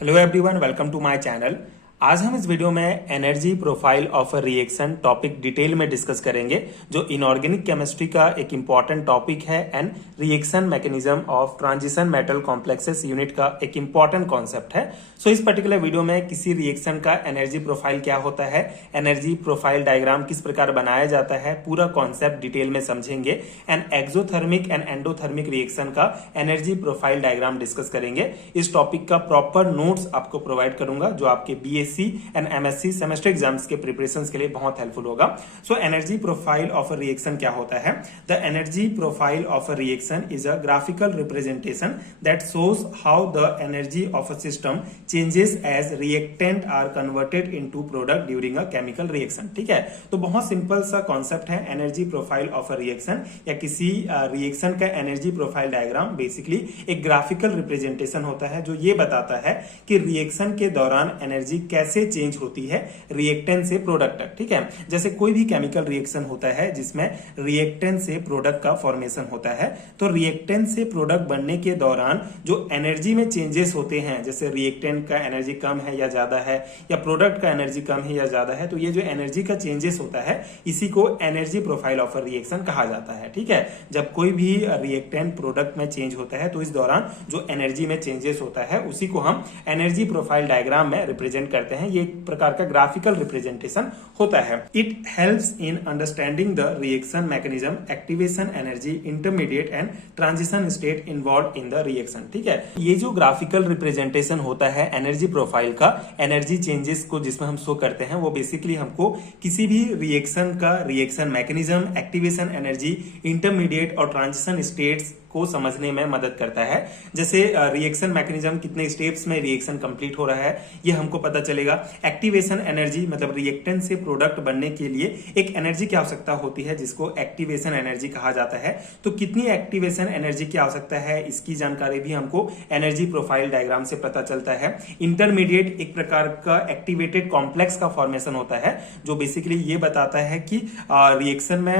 Hello everyone, welcome to my channel. आज हम इस वीडियो में energy profile of a reaction topic detail में डिस्कस करेंगे, जो इनऑर्गेनिक केमिस्ट्री का एक इंपॉर्टेंट टॉपिक है and reaction mechanism of transition metal complexes unit का एक इंपॉर्टेंट कॉन्सेप्ट है। सो इस पर्टिकुलर वीडियो में किसी रिएक्शन का एनर्जी प्रोफाइल क्या होता है, एनर्जी प्रोफाइल डायग्राम किस प्रकार बनाया जाता है, पूरा कॉन्सेप्ट डिटेल में समझेंगे and exothermic and endothermic reaction का एनर्जी प्रोफाइल डायग्राम डिस्कस करेंगे। इस टॉपिक का प्रॉपर नोट्स आपको प्रोवाइड करूंगा, जो आपके BSc and MSc semester exams के प्रिपरेशन के लिए बहुत हेल्पफुल होगा। So energy profile of a reaction क्या होता है? The energy profile of a reaction is a graphical representation that shows how the energy of a system changes as reactant are converted into product during a chemical reaction. ठीक है, तो बहुत simple सा concept है energy profile of a reaction या किसी reaction का energy profile diagram. Basically एक ग्राफिकल रिप्रेजेंटेशन होता है जो ये बताता है कि रिएक्शन के दौरान एनर्जी कैसे चेंज होती है रिएक्टेंट से प्रोडक्ट तक। ठीक है, जैसे कोई भी केमिकल रिएक्शन होता है जिसमें रिएक्टेंट से प्रोडक्ट का फॉर्मेशन होता है, तो रिएक्टेंट से प्रोडक्ट बनने के दौरान जो एनर्जी में चेंजेस होते हैं, जैसे रिएक्टेंट का एनर्जी कम है या ज्यादा है या प्रोडक्ट का एनर्जी कम है या ज्यादा है, तो ये जो एनर्जी का चेंजेस होता है इसी को energy profile of a reaction कहा जाता है। ठीक है, जब कोई भी रिएक्टेंट प्रोडक्ट में चेंज होता है तो इस दौरान जो एनर्जी में चेंजेस होता है उसी को हम एनर्जी प्रोफाइल डायग्राम में रिप्रेजेंट करते हैं। ये एक प्रकार का ग्राफिकल रिप्रेजेंटेशन होता है। It helps in understanding the reaction mechanism, activation energy, intermediate and transition state involve in the reaction. ठीक है, ये जो ग्राफिकल रिप्रेजेंटेशन होता है एनर्जी प्रोफाइल का, एनर्जी चेंजेस को जिसमें हम शो करते हैं, वो बेसिकली हमको किसी भी रिएक्शन का reaction mechanism, activation energy, intermediate और ट्रांजिशन स्टेट्स को समझने में मदद करता है। जैसे रिएक्शन मैकेनिज्म, कितने स्टेप्स में रिएक्शन कंप्लीट हो रहा है ये हमको पता चलेगा। एक्टिवेशन एनर्जी मतलब रिएक्टेंट से प्रोडक्ट बनने के लिए एक एनर्जी की आवश्यकता होती है जिसको एक्टिवेशन एनर्जी कहा जाता है। तो कितनी एक्टिवेशन एनर्जी की आवश्यकता है इसकी जानकारी भी हमको एनर्जी प्रोफाइल डायग्राम से पता चलता है। इंटरमीडिएट एक प्रकार का एक्टिवेटेड कॉम्प्लेक्स का फॉर्मेशन होता है जो बेसिकली ये बताता है कि रिएक्शन में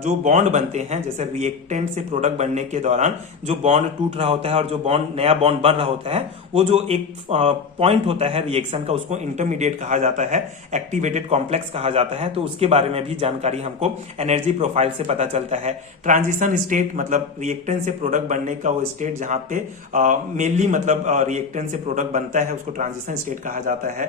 जो बॉन्ड बनते हैं, जैसे रिएक्टेंट से प्रोडक्ट बनने के दौरान जो बॉन्ड टूट रहा होता है और जो बॉन्ड नया बॉन्ड बन रहा होता है, वो जो एक पॉइंट होता है रिएक्शन का, उसको इंटरमीडिएट कहा जाता है, एक्टिवेटेड कॉम्प्लेक्स कहा जाता है। तो उसके बारे में भी जानकारी हमको एनर्जी प्रोफाइल से पता चलता है। ट्रांजिशन स्टेट मतलब रिएक्टेंट से प्रोडक्ट बनने का वो स्टेट जहां पे मेनली मतलब रिएक्टेंट से प्रोडक्ट बनता है उसको ट्रांजिशन स्टेट कहा जाता है।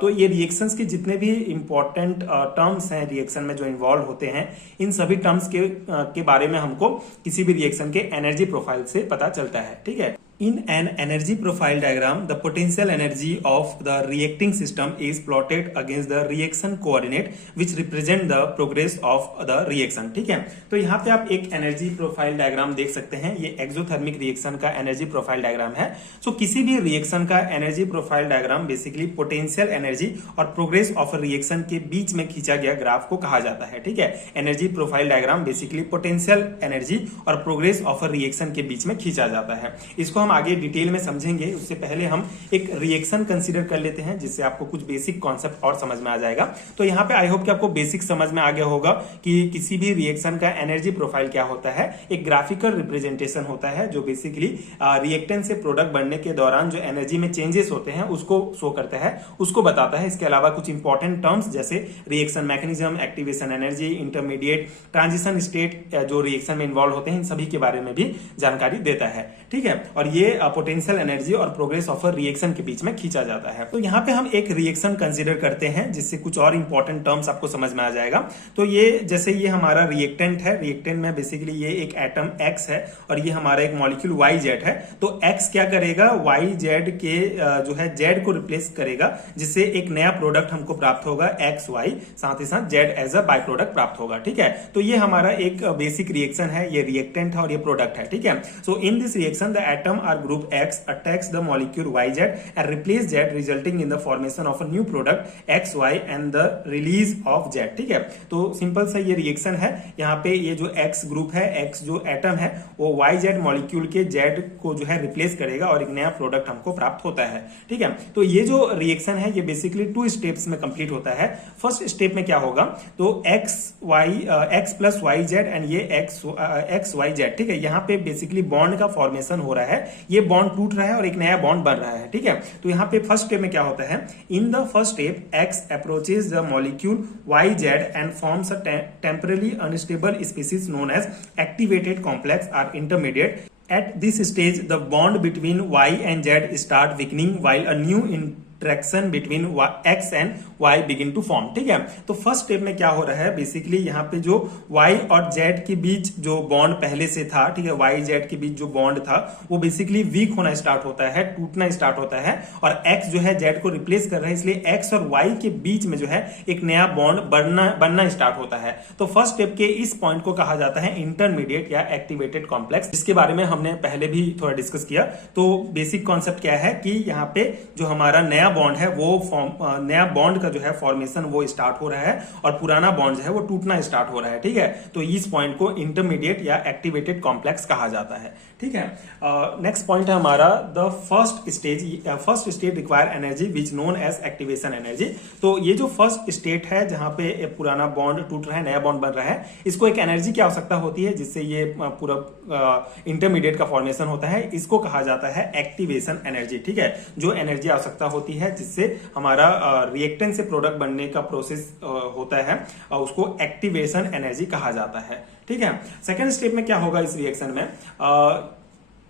तो ये रिएक्शंस के जितने भी इंपॉर्टेंट टर्म्स हैं रिएक्शन में जो इन्वॉल्व होते हैं, इन सभी टर्म्स के बारे में हमको किसी भी रिएक्शन के एनर्जी प्रोफाइल से पता चलता है। ठीक है, In an energy profile diagram, the potential energy of the reacting system is plotted against the reaction coordinate, which represent the progress of the reaction. ठीक है, तो यहाँ पे आप एक एनर्जी प्रोफाइल डायग्राम देख सकते हैं। ये एक्सोथर्मिक रिएक्शन का एनर्जी प्रोफाइल डायग्राम है। सो किसी भी रिएक्शन का energy profile diagram basically potential energy और प्रोग्रेस ऑफ रिएक्शन के बीच में खींचा गया ग्राफ को कहा जाता है। ठीक है, energy profile diagram basically potential energy और प्रोग्रेस ऑफ रिएक्शन के बीच में खींचा जाता है। इसको आगे डिटेल में समझेंगे, उससे पहले हम एक रिएक्शन कंसीडर कर लेते हैं जिससे आपको कुछ बेसिक कॉन्सेप्ट और समझ में आ जाएगा। तो यहाँ पे आई होप कि आपको बेसिक समझ में आ गया होगा कि किसी भी रिएक्शन का एनर्जी प्रोफाइल क्या होता है। एक ग्राफिकल रिप्रेजेंटेशन होता है जो बेसिकली रिएक्टेंट से प्रोडक्ट बनने के दौरान जो एनर्जी में चेंजेस होते हैं उसको शो करता है, उसको बताता है। इसके अलावा कुछ इंपॉर्टेंट टर्म्स जैसे reaction mechanism, activation energy, intermediate, transition state जो रिएक्शन में इन्वॉल्व होते हैं, इन सभी के बारे में भी जानकारी देता है। ठीक है, और ये पोटेंशियल एनर्जी और प्रोग्रेस ऑफ अ रिएक्शन के बीच में खींचा जाता है। तो यहाँ पे हम एक रिएक्शन कंसीडर करते हैं जिससे कुछ और इंपॉर्टेंट टर्म्स आपको समझ में आ जाएगा। तो ये जैसे ये हमारा रिएक्टेंट है, रिएक्टेंट में बेसिकली ये एक एटम X है और ये हमारा एक मॉलिक्यूल YZ है। तो X क्या करेगा, YZ के जो है Z को रिप्लेस करेगा, जिससे एक नया प्रोडक्ट हमको प्राप्त होगा XY, साथ ही साथ Z as a byproduct प्राप्त होगा। ठीक है, तो ये हमारा एक बेसिक रिएक्शन है, ये रिएक्टेंट है और ये प्रोडक्ट है। ठीक है, so in this reaction the atom R group X attacks the molecule YZ and replace Z, resulting in the formation of a new product XY and the release of Z। ठीक है, तो simple सा ये reaction है। यहाँ पे ये जो X ग्रुप है, X जो एटम है, वो YZ मॉलिक्यूल के Z को जो है रिप्लेस करेगा और एक नया प्रोडक्ट हमको प्राप्त होता है। ठीक है, तो ये जो रिएक्शन है ये बेसिकली 2 स्टेप्स में कंप्लीट होता है। फर्स्ट स्टेप में क्या होगा, तो X प्लस YZ एंड ये XYZ। ठीक है, यहाँ पे बेसिकली बॉन्ड का फॉर्मेशन हो रहा है ये बॉन्ड टूट रहा है और एक नया बॉन्ड बन रहा है, ठीक है। तो यहाँ पे फर्स्ट स्टेप में क्या होता है, in the first step X approaches the molecule Y Z and forms a temporary unstable species known as activated complex or intermediate. At this stage, the bond between Y and Z start weakening while a new interaction between X and Y begin to form, ठीक है। तो first step में क्या हो रहा है, basically यहाँ पे जो वाई और जेड के बीच जो बॉन्ड पहले से था, ठीक है, वाई जेड के बीच जो बॉन्ड था वो बेसिकली वीक होना स्टार्ट होता है, टूटना स्टार्ट होता है, और एक्स जो है जेड को रिप्लेस कर रहा है, इसलिए एक्स और वाई के बीच में जो है एक नया बॉन्ड बनना स्टार्ट होता है। तो फर्स्ट स्टेप के इस पॉइंट को कहा जाता है इंटरमीडिएट या एक्टिवेटेड कॉम्प्लेक्स, जिसके बारे में हमने पहले भी थोड़ा डिस्कस किया। तो बेसिक कॉन्सेप्ट क्या है कि यहाँ पे जो हमारा नया बॉन्ड है वो नया बॉन्ड का जो है फॉर्मेशन वो स्टार्ट हो रहा है और पुराना बॉन्ड जो है वो टूटना स्टार्ट हो रहा है, ठीक है। तो इस पॉइंट को इंटरमीडिएट या एक्टिवेटेड कॉम्प्लेक्स कहा जाता है, ठीक है। नेक्स्ट पॉइंट है हमारा the first state require energy which known as activation energy. तो ये जो फर्स्ट स्टेट है जहां पे पुराना बॉन्ड टूट रहा है, नया बॉन्ड बन रहा है, इसको एक एनर्जी की आवश्यकता होती है जिससे ये पूरा इंटरमीडिएट का फॉर्मेशन होता है, इसको कहा जाता है एक्टिवेशन एनर्जी, ठीक है। जो एनर्जी आवश्यकता होती है जिससे हमारा रिएक्टेंट से प्रोडक्ट बनने का प्रोसेस होता है, उसको एक्टिवेशन एनर्जी कहा जाता है, ठीक है। सेकेंड स्टेप में क्या होगा इस रिएक्शन में,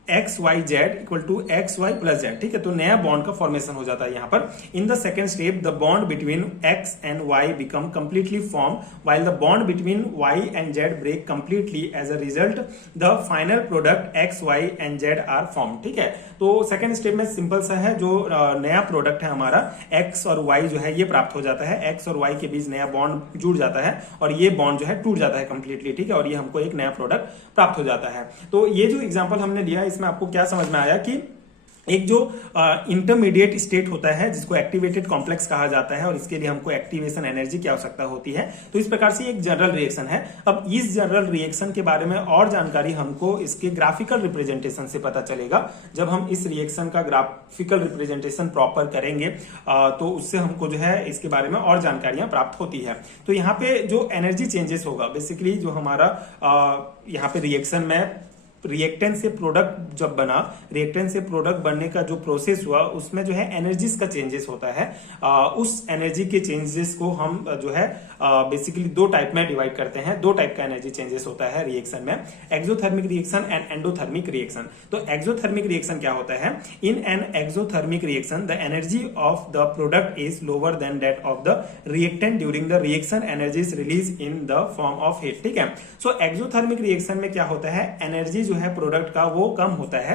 X Y Z equal to X Y plus Z, ठीक है। तो नया बॉन्ड का फॉर्मेशन हो जाता है यहाँ पर। In the second step the bond between X and Y become completely form while the bond between Y and Z break completely as a result the final product X Y and Z are form, ठीक है। तो second step में simple सा है, जो नया product है हमारा एक्स और वाई जो है ये प्राप्त हो जाता है, एक्स और वाई के बीच नया बॉन्ड जुड़ जाता है और ये बॉन्ड जो है टूट जाता है कंप्लीटली, ठीक है, और ये हमको एक नया प्रोडक्ट प्राप्त हो जाता है। तो ये जो एग्जांपल हमने लिया इसमें आपको क्या समझ में आया कि एक जो इंटरमीडिएट स्टेट होता है जिसको एक्टिवेटेड कॉम्प्लेक्स कहा जाता है और इसके लिए हमको एक्टिवेशन एनर्जी की आवश्यकता होती है। तो इस प्रकार से एक जनरल रिएक्शन है। अब इस जनरल रिएक्शन के बारे में और जानकारी हमको इसके ग्राफिकल रिप्रेजेंटेशन से पता चलेगा। जब हम इस रिएक्शन का ग्राफिकल रिप्रेजेंटेशन प्रॉपर करेंगे तो उससे हमको जो है इसके बारे में और जानकारियां प्राप्त होती है। तो यहाँ पे जो एनर्जी चेंजेस होगा, बेसिकली जो हमारा यहाँ पे रिएक्शन में रिएक्टेंट से प्रोडक्ट जब बना, रिएक्टेंट से प्रोडक्ट बनने का जो प्रोसेस हुआ उसमें जो है एनर्जीज का चेंजेस होता है। उस एनर्जी के चेंजेस को हम जो है बेसिकली दो टाइप में डिवाइड करते हैं। दो टाइप का एनर्जी चेंजेस होता है रिएक्शन में, exothermic reaction and endothermic reaction. तो एक्सोथर्मिक रिएक्शन क्या होता है, in an exothermic reaction the energy of the product is lower than that of the reactant during the reaction, energy is release in the form of heat, ठीक है। सो exothermic reaction में क्या होता है, energy जो है प्रोडक्ट का वो कम होता है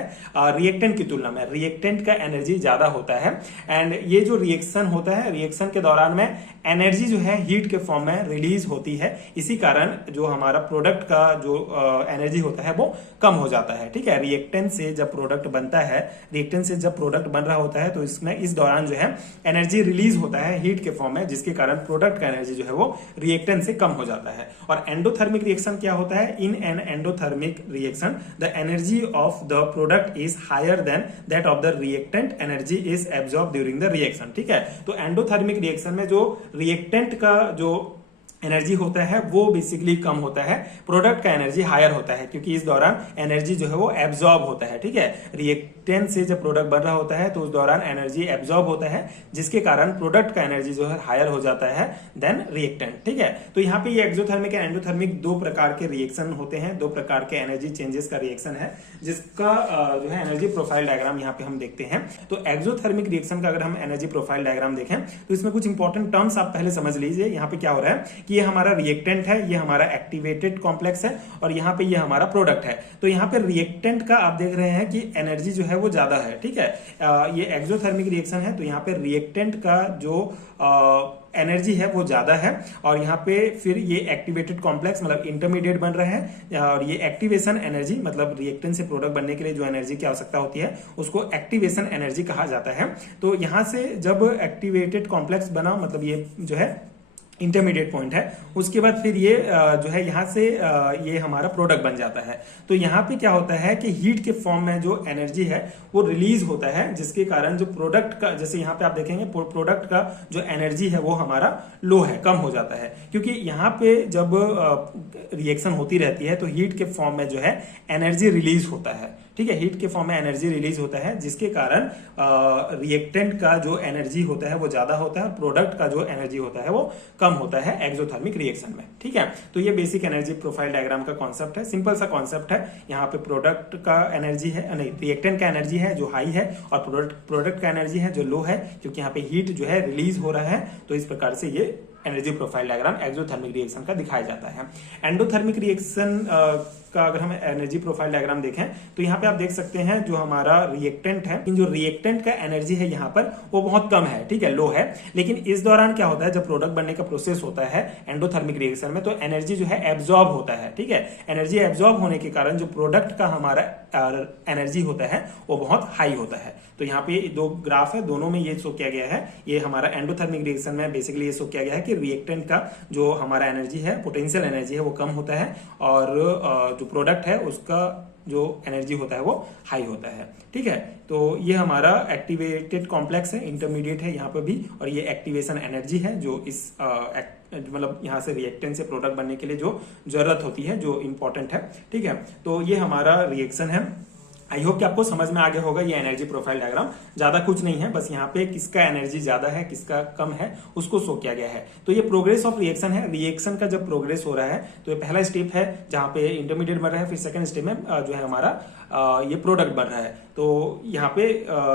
रिएक्टेंट की तुलना में, रिएक्टेंट का एनर्जी ज्यादा होता है। एंड ये जो रिएक्शन होता है, रिएक्शन के दौरान में एनर्जी जो है हीट के फॉर्म में रिलीज होती है, इसी कारण जो हमारा प्रोडक्ट का जो एनर्जी होता है वो कम हो जाता है, ठीक है। रिएक्टेंट से जब प्रोडक्ट बनता है, रिएक्टेंट से जब प्रोडक्ट बन रहा होता है तो इसमें इस दौरान जो है एनर्जी रिलीज होता है हीट के फॉर्म में, जिसके कारण प्रोडक्ट का एनर्जी जो है वो रिएक्टेंट से कम हो जाता है। और एंडोथर्मिक रिएक्शन क्या होता है, in an endothermic reaction the energy of the product is higher than that of the reactant, energy is absorb during the reaction, ठीक है। तो एंडोथर्मिक रिएक्शन में जो रिएक्टेंट का जो एनर्जी होता है वो बेसिकली कम होता है, प्रोडक्ट का एनर्जी हायर होता है, क्योंकि इस दौरान एनर्जी जो है वो एब्जॉर्ब होता है, ठीक है। रिएक्टेंट से जब प्रोडक्ट बन रहा होता है तो उस दौरान एनर्जी एब्जॉर्ब होता है, जिसके कारण प्रोडक्ट का एनर्जी जो है हायर हो जाता है देन रिएक्टेंट, ठीक है। तो यहाँ पे ये एक्सोथर्मिक एंड एंडोथर्मिक दो प्रकार के रिएक्शन होते हैं, दो प्रकार के एनर्जी चेंजेस का रिएक्शन है, जिसका जो है एनर्जी प्रोफाइल डायग्राम यहाँ पे हम देखते हैं। तो एक्सोथर्मिक रिएक्शन का अगर हम एनर्जी प्रोफाइल डायग्राम देखें तो इसमें कुछ इंपॉर्टेंट टर्म्स आप पहले समझ लीजिए। यहाँ पे क्या हो रहा है कि ये हमारा रिएक्टेंट है, ये हमारा एक्टिवेटेड कॉम्प्लेक्स है और यहाँ पे ये हमारा प्रोडक्ट है। तो यहाँ पे रिएक्टेंट का आप देख रहे हैं कि एनर्जी जो है वो ज्यादा है, ठीक है। ये एक्सोथर्मिक रिएक्शन है तो यहाँ पे रिएक्टेंट का जो एनर्जी है वो ज्यादा है और यहाँ पे फिर ये एक्टिवेटेड कॉम्प्लेक्स मतलब इंटरमीडिएट बन रहा है और ये एक्टिवेशन एनर्जी मतलब रिएक्टेंट से प्रोडक्ट बनने के लिए जो एनर्जी की आवश्यकता होती है उसको एक्टिवेशन एनर्जी कहा जाता है। तो यहाँ से जब एक्टिवेटेड कॉम्प्लेक्स बना मतलब ये जो है इंटरमीडिएट पॉइंट है, उसके बाद फिर ये जो है यहाँ से ये हमारा प्रोडक्ट बन जाता है। तो यहाँ पे क्या होता है कि हीट के फॉर्म में जो एनर्जी है वो रिलीज होता है, जिसके कारण जो प्रोडक्ट का, जैसे यहाँ पे आप देखेंगे प्रोडक्ट का जो एनर्जी है वो हमारा लो है, कम हो जाता है, क्योंकि यहाँ पे जब रिएक्शन होती रहती है तो हीट के फॉर्म में जो है एनर्जी रिलीज होता है, ठीक है, हीट के फॉर्म में एनर्जी रिलीज होता है, जिसके कारण रिएक्टेंट का जो एनर्जी होता है वो ज्यादा होता है, प्रोडक्ट का जो एनर्जी होता है वो कम होता है एक्सोथर्मिक रिएक्शन में। ठीक है, तो ये बेसिक एनर्जी प्रोफाइल डायग्राम का कॉन्सेप्ट है, सिंपल सा कॉन्सेप्ट है। यहाँ पे प्रोडक्ट का एनर्जी है, नहीं, रिएक्टेंट का एनर्जी है जो हाई है, और प्रोडक्ट का एनर्जी है जो लो है, क्योंकि यहाँ पे हीट जो है रिलीज हो रहा है। तो इस प्रकार से ये energy profile diagram exothermic reaction का दिखाया जाता है। एंडोथर्मिक रिएक्शन का अगर हम एनर्जी प्रोफाइल डायग्राम देखें तो यहाँ पे आप देख सकते हैं जो हमारा रिएक्टेंट है, जो रिएक्टेंट का एनर्जी है यहाँ पर वो बहुत कम है, ठीक है, लो है। लेकिन इस दौरान क्या होता है, जब प्रोडक्ट बनने का प्रोसेस होता है एंडोथर्मिक रिएक्शन में, तो एनर्जी जो है एब्जॉर्ब होता है। ठीक है, एनर्जी एब्जॉर्ब होने के कारण जो प्रोडक्ट का हमारा एनर्जी होता है वो बहुत हाई होता है। तो यहाँ पे दो ग्राफ है, दोनों में ये शो किया गया है। ये हमारा एंडोथर्मिक रिएक्शन में बेसिकली ये शो किया गया है कि रिएक्टेंट का जो हमारा एनर्जी है, पोटेंशियल एनर्जी है, वो कम होता है, और जो प्रोडक्ट है उसका जो एनर्जी होता है वो हाई होता है। ठीक है, तो ये हमारा एक्टिवेटेड कॉम्प्लेक्स है, इंटरमीडिएट है यहाँ पे भी, और ये एक्टिवेशन एनर्जी है जो इस मतलब यहाँ से रिएक्टेंट से प्रोडक्ट बनने के लिए जो जरूरत होती है, जो इंपॉर्टेंट है। ठीक है, तो ये हमारा रिएक्शन है। आई होप कि आपको समझ में आ गया होगा। ये एनर्जी प्रोफाइल डायग्राम ज्यादा कुछ नहीं है, बस यहाँ पे किसका एनर्जी ज्यादा है किसका कम है उसको शो किया गया है। तो ये प्रोग्रेस ऑफ रिएक्शन है। रिएक्शन का जब प्रोग्रेस हो रहा है तो ये पहला स्टेप है जहाँ पे इंटरमीडिएट बन रहा है, फिर सेकंड स्टेप में जो है हमारा ये प्रोडक्ट बन रहा है। तो यहाँ पे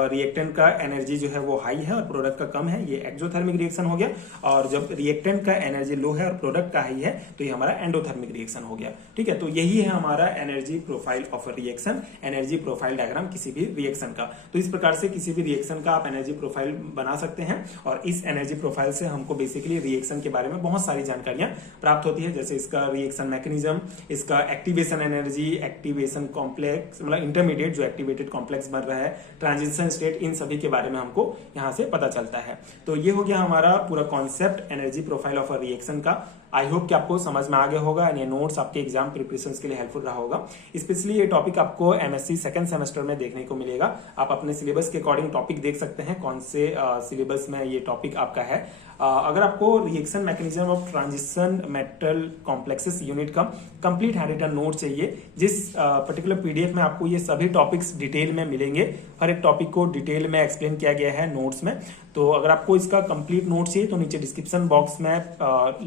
रिएक्टेंट का एनर्जी जो है वो हाई है और प्रोडक्ट का कम है, ये एक्सोथर्मिक रिएक्शन हो गया। और जब रिएक्टेंट का एनर्जी लो है और प्रोडक्ट का हाई है तो ये हमारा एंडोथर्मिक रिएक्शन हो गया। ठीक है, तो यही है हमारा energy profile of reaction, energy profile diagram किसी भी रिएक्शन का। तो इस प्रकार से किसी भी रिएक्शन का आप एनर्जी प्रोफाइल बना सकते हैं, और इस एनर्जी प्रोफाइल से हमको बेसिकली रिएक्शन के बारे में बहुत सारी जानकारियां प्राप्त होती है, जैसे इसका रिएक्शन मैकेनिज्म, इसका एक्टिवेशन एनर्जी, एक्टिवेशन कॉम्प्लेक्स मतलब इंटरमीडिएट जो एक्टिवेटेड कॉम्प्लेक्स बन रहा है, ट्रांजिशन स्टेट, इन सभी के बारे में हमको यहाँ से पता चलता है। तो ये हो गया हमारा पूरा concept energy profile of a reaction का। आई होप कि आपको समझ में आ गया होगा, ये नोट्स आपके एग्जाम प्रिपरेशन के लिए हेल्पफुल रहा होगा। स्पेशली ये टॉपिक आपको एमएससी सेकंड सेमेस्टर में देखने को मिलेगा। आप अपने सिलेबस के अकॉर्डिंग टॉपिक देख सकते हैं कौन से सिलेबस में ये टॉपिक आपका है। अगर आपको reaction mechanism of transition metal complexes unit का कंप्लीट हैंड रिटन नोट चाहिए, जिस पर्टिकुलर पीडीएफ में आपको ये सभी टॉपिक्स डिटेल में मिलेंगे, हर एक टॉपिक को डिटेल में एक्सप्लेन किया गया है नोट्स में। तो अगर आपको इसका कंप्लीट नोट चाहिए तो नीचे डिस्क्रिप्शन बॉक्स में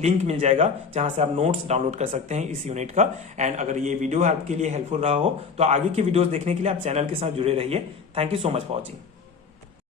लिंक मिल जाएगा जहां से आप नोट्स डाउनलोड कर सकते हैं इस यूनिट का। एंड अगर ये वीडियो आपके लिए हेल्पफुल रहा हो तो आगे की वीडियोस देखने के लिए आप चैनल के साथ जुड़े रहिए। Thank you so much for watching.